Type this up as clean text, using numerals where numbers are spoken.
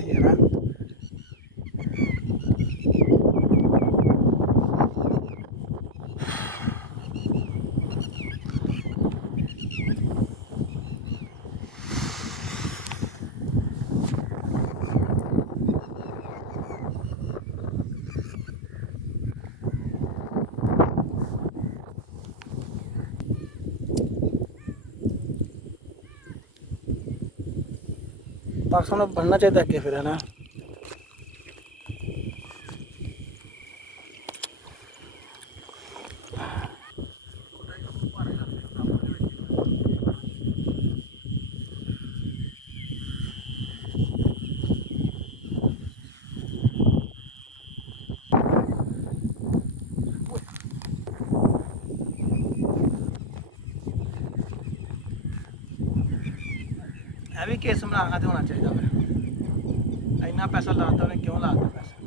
ਸੀ ਹੈ ਨਾ। ਪਾਕਿਸਤਾਨ ਨੂੰ ਬਣਨਾ ਚਾਹੀਦਾ ਅੱਗੇ ਫਿਰ ਹੈ ਨਾ। ਇਹ ਵੀ ਕੇਸ ਬਣਾ ਕੇ ਹੋਣਾ ਚਾਹੀਦਾ ਫਿਰ। ਇੰਨਾ ਪੈਸਾ ਲਾਤਾ ਉਹਨੇ, ਕਿਉਂ ਲਾਤਾ ਪੈਸਾ?